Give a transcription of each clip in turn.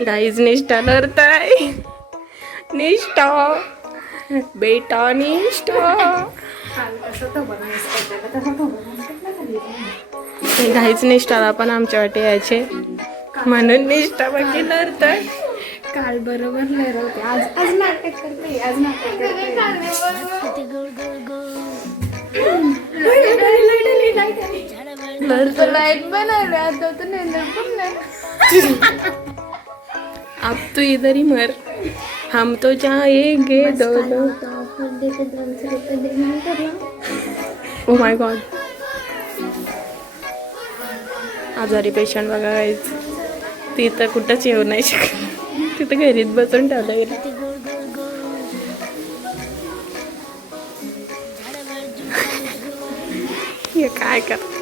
Guys निष्ठा नरताय. निष्ठा बेटा निष्ठा. गाईज निष्ठाला पण आमच्या वाटे यायचे म्हणून निष्ठा बाकी नरताय. काल बरोबर लढवते. आज नाटक करते. आज नाटक करते. लाईट पण आले आता तर नेंदर पण नाही. अब तू इधर ही मर, हम तो जाएंगे दोनों. Oh my God. आजारी पेशंट बघा गाईज. ती तर कुठंच येऊ नाही शकत. तिथं घरीच बसून ठेवलं गेलं. हे काय करता.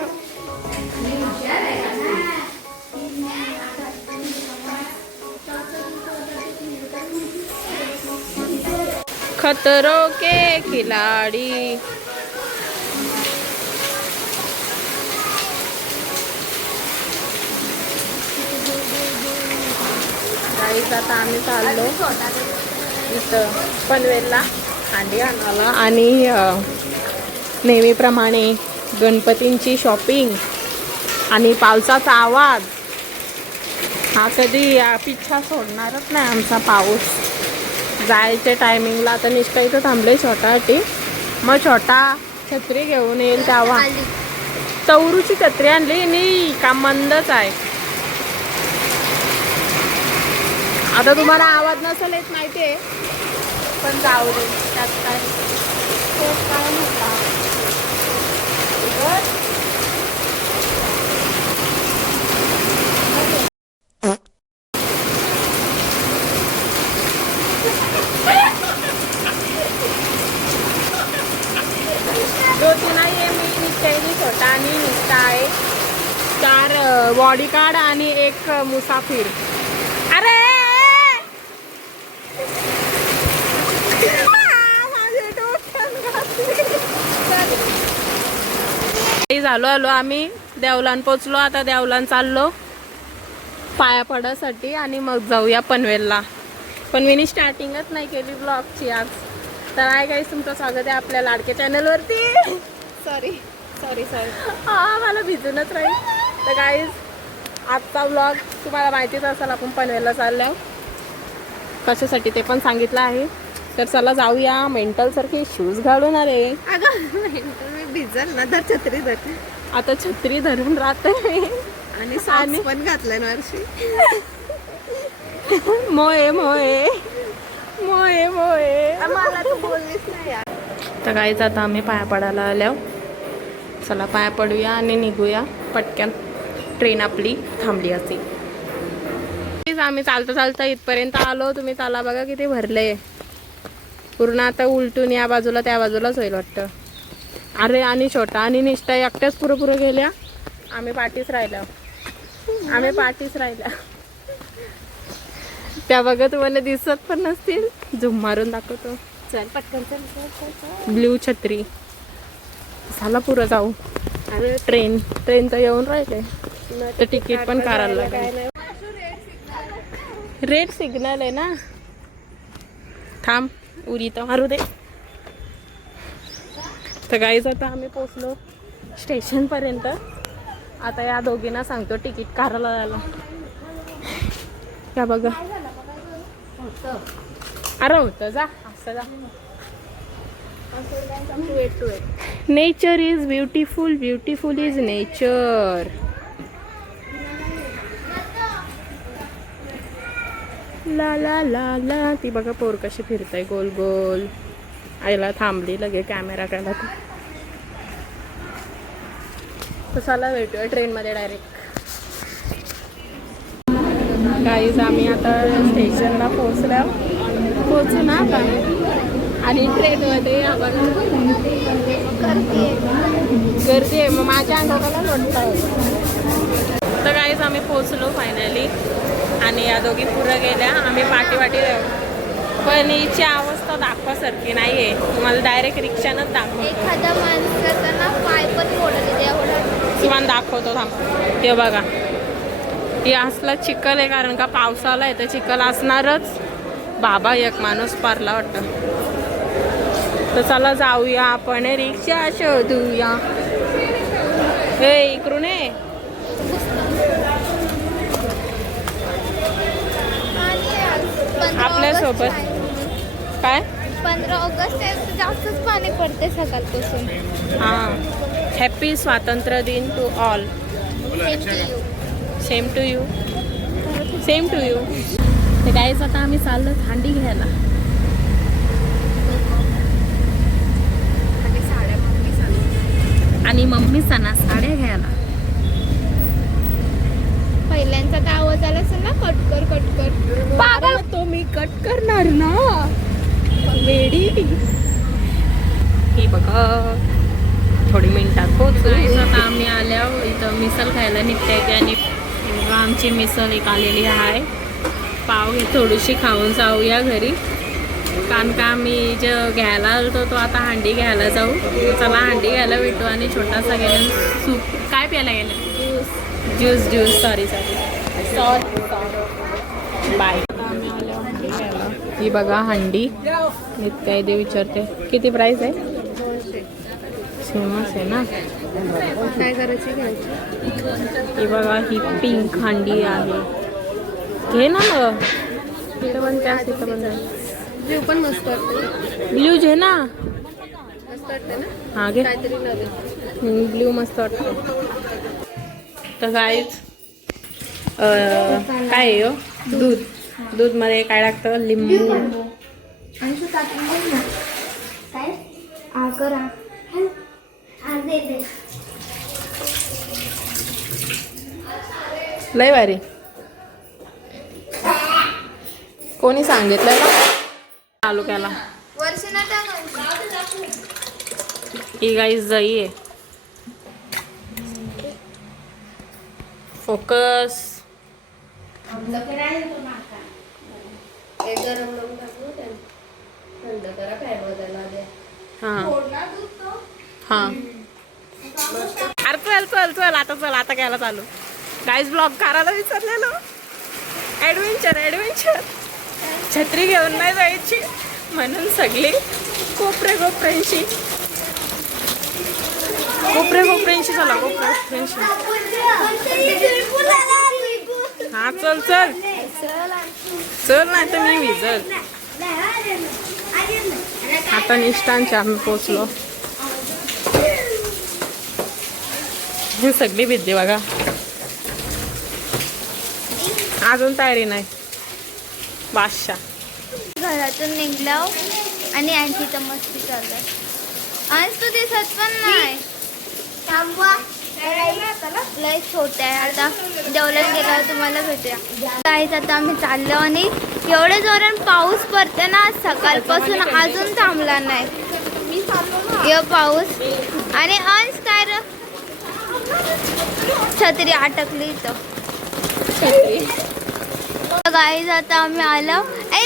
खतरों के खिलाडी. गाईस आता आम्ही चाललो इथं पनवेलला अंडी आणायला आणि नेहमीप्रमाणे गणपतींची शॉपिंग आणि पावसाचा आवाज हा कधी पिच्छा सोडणारच नाही आमचा. पाऊस जायच्या टायमिंगला आता निष्ठा इथं थांबले छोटासाठी. मग छोटा छत्री घेऊन येईल तेव्हा. चौरूची छत्री आणली नाही का मंदच आहे. आता तुम्हाला आवाज नसेल येत माहितीये पण जाऊ दे. त्यात काय म्हटला. दोन नाही आहे. मी निश्चयनी छोटा आणि निष्ठा आहे. 4 बॉडीगार्ड आणि 1 मुसाफिर. अरे झालो आलो आम्ही देवलान पोचलो. आता देवलान चाललो पाया पडासाठी आणि मग जाऊया पनवेलला. पण मी स्टार्टिंगच नाही केली ब्लॉगची आज. तर आहे गाईस तुमचं स्वागत आहे आपल्या लाडके चॅनलवरती. सॉरी हा मला भिजूनच राहील. तर गाईस आजचा ब्लॉग तुम्हाला माहितीच असेल. आपण पनवेलला चाललो कशासाठी ते पण सांगितलं आहे. तर चला जाऊया. मेंटल सारखे शूज घालून आले. मी भिजल ना. धर छत्री धर. आता छत्री धरून राहते आणि सॉक्स पण घातलाय ना वर्षी. मोये मोये मोये मोये. मला तू बोललीस नाही यार. तर गाईच आता आम्ही पाया पडायला आल्या. चला पाया पडूया आणि निघूया पटकन. ट्रेन आपली थांबली असेल. आम्ही चालता चालता इथपर्यंत आलो. तुम्ही चाला बघा किती भरले पूर्ण. आता उलटून या बाजूला त्या बाजूलाच होईल वाटतं. अरे आणि छोटा आणि निष्ठा एकट्याच पुरं गेल्या. आम्ही पाठीच राहिल्या. त्या बघा तुम्हाला दिसत पण नसतील. झूम मारून दाखवतो. चल पटकन चल. ब्ल्यू छत्री झाला पुरं जाऊ. अरे ट्रेनचं येऊन राहिले. तर तिकीट पण काढायला लागेल. रेड सिग्नल आहे ना. थांब उरी तर मारू दे. तर गाईज आता आम्ही पोचलो स्टेशनपर्यंत. आता या दोघींना सांगतो तिकीट काढायला जायला. या बघा. अरे होतं जा असं जा. Nature is beautiful. Beautiful is nature. ला ला ला ला. ती बघा पोर कशी फिरताय गोल गोल. आईला थांबली लगे कॅमेरा काढला. तसाला भेटूया ट्रेनमध्ये डायरेक्ट. गाईज आम्ही आता स्टेशनला पोचू ना आता. आणि ट्रेनमध्ये आम्हाला गर्दी आहे. मग माझ्या अंगाला लोटतं. तर गाईज आम्ही पोचलो फायनली. आणि या दोघी पुढं गेल्या. आम्ही पाठी पण हिची अवस्था दाखवासारखी नाही आहे. तुम्हाला डायरेक्ट रिक्षानंच दाखवतो. एखाद्या माणसाचा ना पाय पण मोडले. तुम्हाला दाखवतो थांब. ते बघा हे असला चिखल आहे कारण का पावसाला आहे तर चिखल असणारच. बाबा एक माणूस पारला वाटतं. तर चला जाऊया आपण रिक्षा शोधूया. हे इकडून ये. आपल्यासोबत काय 15 ऑगस्ट आहे, जास्तच पाणी पडते सकाळपासून. हां. हॅपी स्वातंत्र्य दिन to all. Same to you. Same to you. ते काहीच आता आम्ही चाललो थंडी घ्यायला. आणि मम्मी सणा साड्या घ्यायला. पहिल्यांचा तर आवाज आला असेल ना, कटकर कटकर. बाबा तो मी कट करणार ना वेडी. ही बघा थोडी मिनिटात पोहोचलो. आता आम्ही आल्या इथं मिसल खायला निघते आणि आमची मिसल एक आलेली आहे. पाव घे थोडीशी खाऊन जाऊया घरी कारण का आम्ही जे घ्यायला आलो तो आता हंडी घ्यायला जाऊ. चला हंडी घ्यायला भेटू आणि छोटासा गेला सूप काय प्यायला गेलं ज्यूस ज्यूस सॉरी बाय. आम्ही आलो हंडी घ्यायला. ही बघा हंडी नित्या दे विचारते किती प्राइस आहे. फेमस आहे ना. काय करायची घ्यायची. ही बघा ही पिंक हंडी आहे. घे ना मग. तिथं पण त्या तिथं पण ब्ल्यू पण मस्त वाटते. ब्ल्यू घे ना. मस्त वाटते ना. हा घे. काहीतरी नवीन. ब्ल्यू मस्त वाटतं. तर गाईच काय आहे हो? दूध मध्ये काय टाकतं लिंबू. लय भारी. कोणी सांगितलं ना तालुक्याला. ही गाईस जाई आहे. फोकस. हां अरे चल आता घ्यायला चालू. गाईज ब्लॉग करायला विसरलेलो. ॲडव्हेंचर छत्री घेऊन नाही जायची म्हणून सगळी कोपऱ्यांशी चला कोपऱ्यांशी. हा चल नाही तर मी विजल. आता निष्ठांच्या आम्ही पोचलो. ही सगळी विद्या बघा अजून तयारी नाही. बादशाह घरातून निघलो आणि आणखी तर मस्ती चालू. आज तू दिसत पण नाही. लय छोट्या आहे. आता जेवल्यात गेल्यावर तुम्हाला भेटूया. काहीच आता आम्ही चाललो आणि एवढे जोरात पाऊस पडते ना सकाळपासून अजून थांबला नाही. यो पाऊस आणि अंश काय र छत्री अटकली इथं. गाईज आता आम्ही आलो.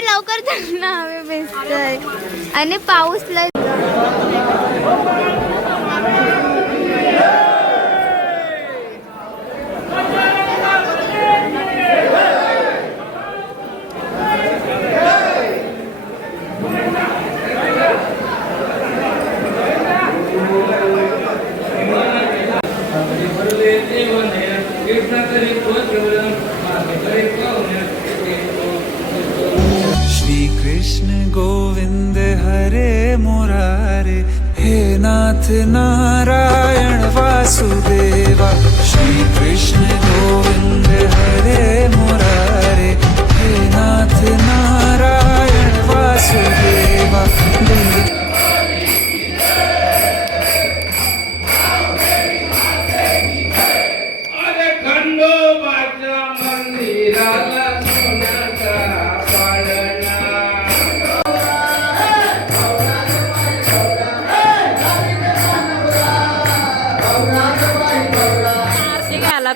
लवकर चल ना आम्ही भेटतोय आणि पाऊस लय. श्री कृष्ण गोविंद हरे मुरारे हे नाथ नारायण वासुदेवा. श्री कृष्ण गोविंद हरे मुरारे हे नाथ नारायण वासुदेवा.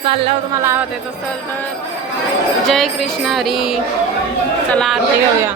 चालल्यावर तुम्हाला आवाज येत असेल तर जय कृष्ण हरी. चला आरती घेऊया.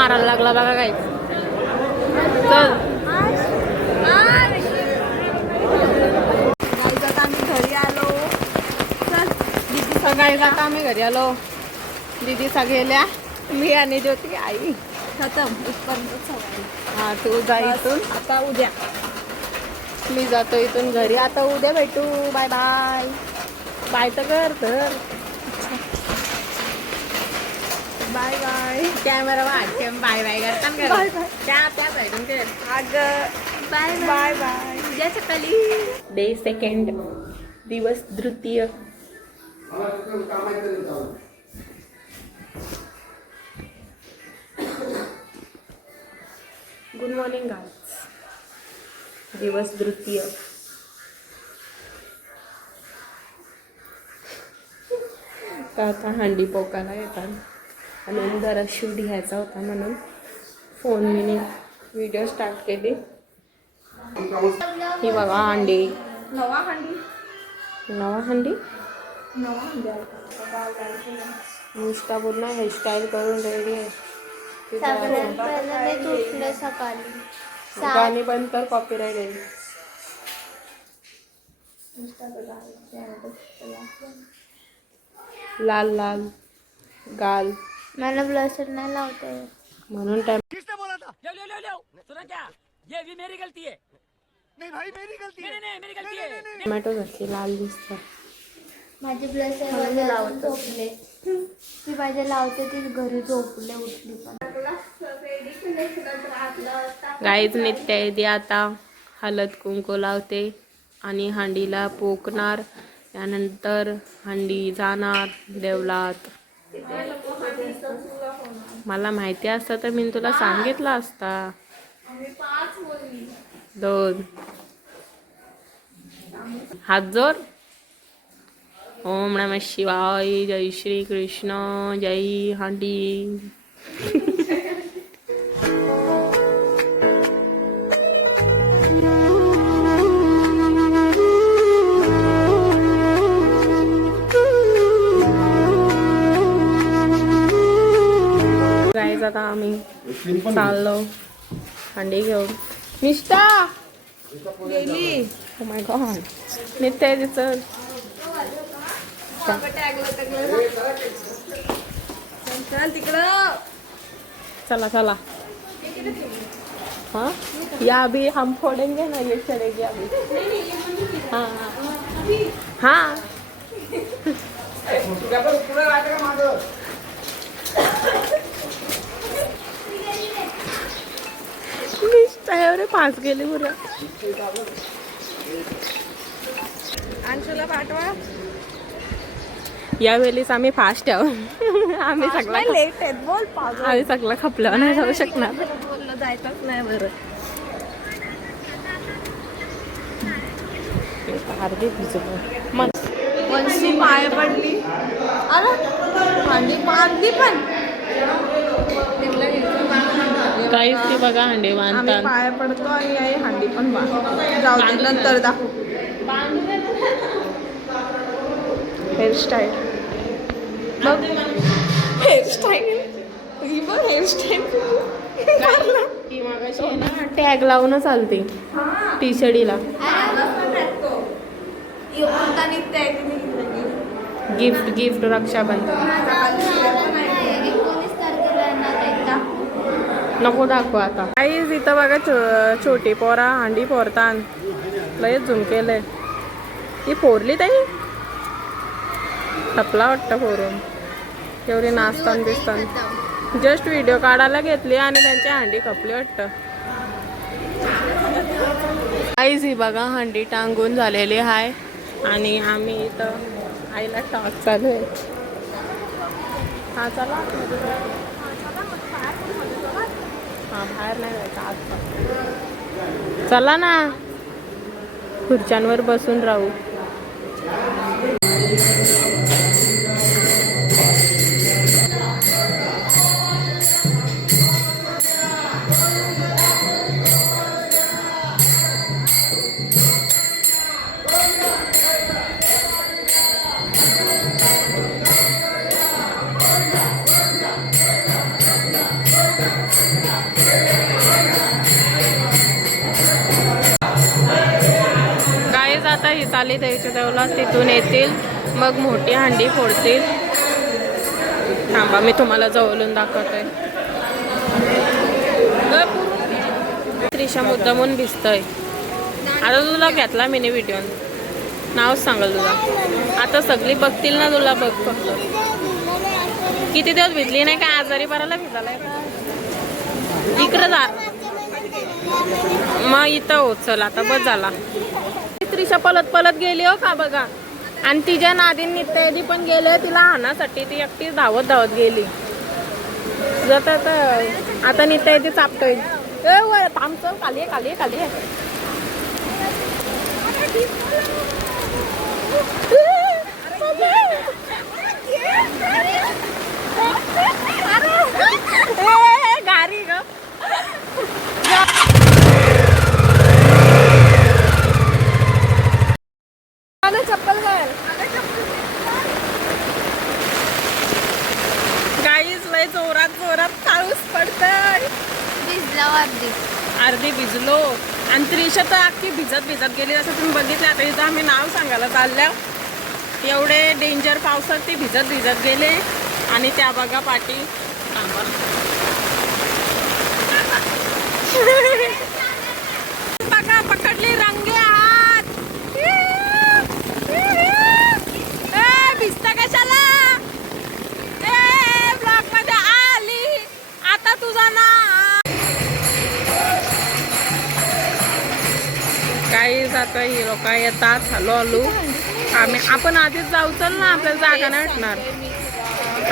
मारायला लागला बघा काही. चल घरी आलो. सकाळी जाता आम्ही घरी आलो. दीदीचा गेल्या, मी आणि ज्योती आई खतम. हा तू जा इथून आता. उद्या मी जातो इथून घरी आता. उद्या भेटू. Bye bye. बाय तर कर तर. Bye bye. कॅमेरा वाट बाय बाय करतात का? त्या साईडून कर. Bye bye bye. उद्या सकाळी. डे सेकंड, दिवस तृतीय. Good morning guys. दिवस तृतीय. तर आता हंडी पोकायला येतात आणि जरा शूट घ्यायचा होता म्हणून फोन मी व्हिडिओ स्टार्ट केली. ही बघा हंडी. नवा हंडी. नुसता पूर्ण हेअरस्टाईल करून रेडी आहे. गाणी बंद कर, कॉपीराइट येईल. लाल लाल गाल. मला ब्लशर नाही लावता येत म्हणून टाइम. टोमॅटो घातली लाल दिसत. माझे ब्लशर झोपले. ती माझ्या लावते ती घरी झोपले. उठली पण. गाईज नित्य आता हळद कुंकू लावते आणि हंडीला पोकणार. त्यानंतर हंडी जाणार देवलात. मला माहिती असतं तर मी तुला सांगितलं असता. 2 हात जोर. ओम नमः शिवाय. जय श्री कृष्ण. जय हंडी. गाईज आता आम्ही चाललो हंडी घेऊन. निष्ठा गेली. Oh my God. नित्य तिचं. चला चला. हाँ या अभी हम फोड़ेंगे ना, ये चढ़ेगी अभी. हाँ हाँ. निष्ठा पास गेली पुरा. अंशुला पाठवा. यावेळेस आम्ही फास्ट आहोत. आम्ही सगळा लेट आहेत. बोल. आम्ही सगळं खपलं नाही जाऊ शकणार. बोललं जायचंच नाही. बरं अर्धी वंशी पाय पडली. हंडी पण काहीच ती बघा. हंडी बांधतात. पाय पडतो आणि हंडी पण जाऊ दे नंतर दाखवू. हेअरस्टाईल बघ. हेअरस्टाईल टॅग लावून चालते टी शर्टीला. गिफ्ट रक्षाबंधन. नको दाखव आता. काहीच इथं बघा छोटी पोरा हंडी फोरतात. लयच झुम केलंय. ती फोरली ताई. थपला वाटतं फोरून. एवढी नाचताना दिसताना. जस्ट व्हिडिओ काढायला घेतली आणि त्यांची हंडी खपली वाटतं. काहीच ही बघा हंडी टांगून झालेली आहे आणि आम्ही इथं आईला टॉक चालू आहे. हा चला. हा बाहेर नाही जायचं आत. चला ना. खुर्च्यांवर बसून राहू. ही चाली देवीच्या देवला, तिथून येतील, मग मोठी हांडी फोडतील. थांबा मी तुम्हाला जवळून दाखवतोय. त्रिशा मुद्दामून भिजतय. आता तुला घेतला मिनी व्हिडिओ, नावच सांगल तुला. आता सगळी बघतील ना तुला, बघ फक्त. किती दिवस भिजली नाही काय, आजारी बराला भिजालाय इकडं जा. मग इथं हो, चल आता बस झाला. त्रिशा पलत पलत गेली हो का बघा. आणि तिच्या नादीन नित्यादी पण गेले तिला हाणासाठी. ती एकटी धावत धावत गेली. जाता आता नित्यादी चापतोय. थांबचं, खाली आहे, खाली आहे, खाली आहे. गारी ग चप्पल घाल. गाईस लय जोरात जोरात पाऊस पडतय. भिजला अर्धी भिजलो. आणि त्रिशा तर अख्खी भिजत भिजत गेली. असं तुम्ही बघितलं. आता इथं आम्ही नाव सांगायला चालल्या. एवढे डेंजर पावसात ते भिजत भिजत गेले. आणि त्या बघा पाठी बघा पकडली रंगे हात. भिजता कशाला, ब्लॉक मध्ये आली आता तुझा ना. काही आता ही लोक येतात. हॅलो हॅलो आपण आधीच जाऊ. चल ना, आपल्याला जागा नाही भेटणार.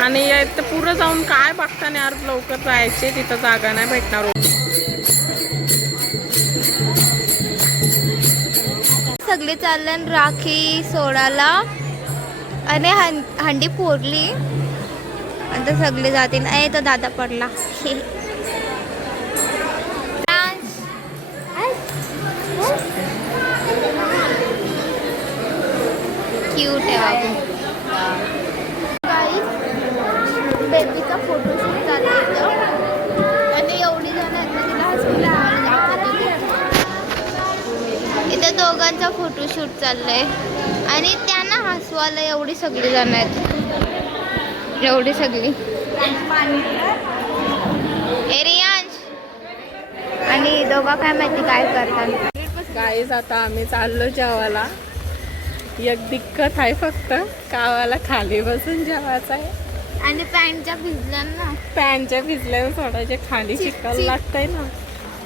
आणि इथं पुढं जाऊन काय बघता नाही यार, लवकर जायचे, तिथं जागा नाही भेटणार. सगळे चालले राखी सोडायला आणि हंडी फोडली. आता सगळे जातील. तो दादा पडला. क्यूट आहे बाबू. बेबीचा फोटोशूट चालू होतं आणि एवढी जण आहेत ना, तिला हॉस्पिटल इथं दोघांचा फोटोशूट चाललंय. आणि त्यांना हसवायला एवढी सगळी जण आहेत, एवढी सगळी. एरियांश आणि दोघा काय माहिती काय करतात. गाईज आता आम्ही चाललो जेवायला. एक दिक्कत आहे फक्त, गावाला खाली बसून जेवायचं आहे. आणि पॅन्टच्या भिजल्या ना, पॅन्टच्या भिजल्या सोडायचे, खाली चिखल लागतंय ना.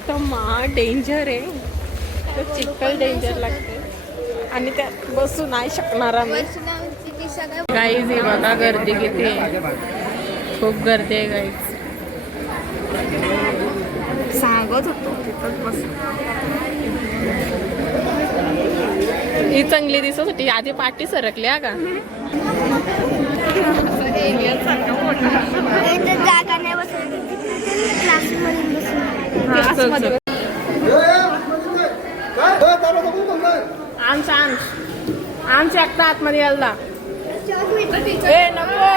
तर मा डेंजर आहे, तर चिखल डेंजर लागते. आणि त्यात बसू नाही शकणार आम्ही. गाईज हे बघा गर्दी किती आहे, खूप गर्दी आहे गाईज. सांगत होतो तिथंच बस. ही चांगली दिसत होती, आधी पाठी सरकली हा का. जागा नाही बसत. आमच्या एकटा आतमध्ये यायला. ए नको,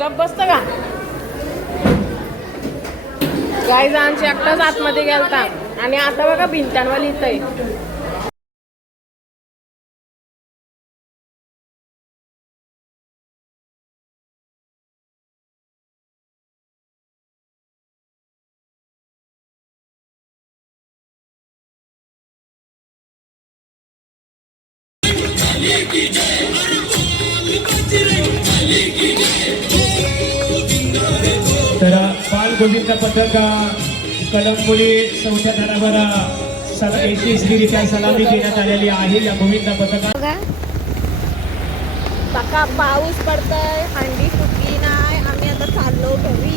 गप बसत का. गाईज आमच्या एकटाच आतमध्ये गेलता. आणि आता बघा भिंत्यांवर लिहितंय. तर बाल गोविंद पथक कलंबोली चौथ्या थरावर यशस्वीरित्या सलामी देण्यात आलेली आहे. या गोविंद पथकात बघा पाऊस पडतोय, हंडी फुटली नाही. आम्ही आता चाललो घरी.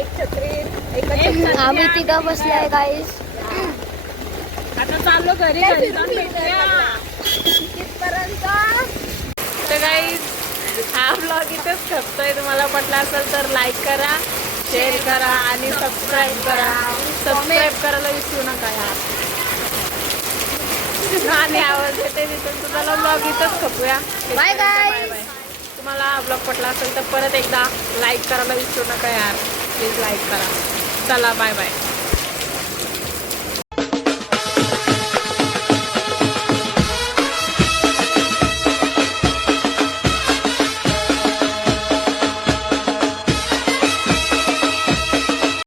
एक छत्री आम्ही तिघं बसलोय गाईस. आता चाललो घरी. घरी जाऊन भेटूया. तर गाईज हा ब्लॉग इथेच खपतोय. तुम्हाला पटला असेल तर लाईक करा, शेअर करा आणि सबस्क्राईब करा. सबस्क्राईब करायला विसरू नका यार. आणि आवाज येते तिथून तुम्हाला ब्लॉग इथंच खपूया. Bye bye. तुम्हाला हा ब्लॉग पटला असेल तर परत एकदा लाईक करायला विसरू नका यार. प्लीज लाईक करा. चला बाय बाय.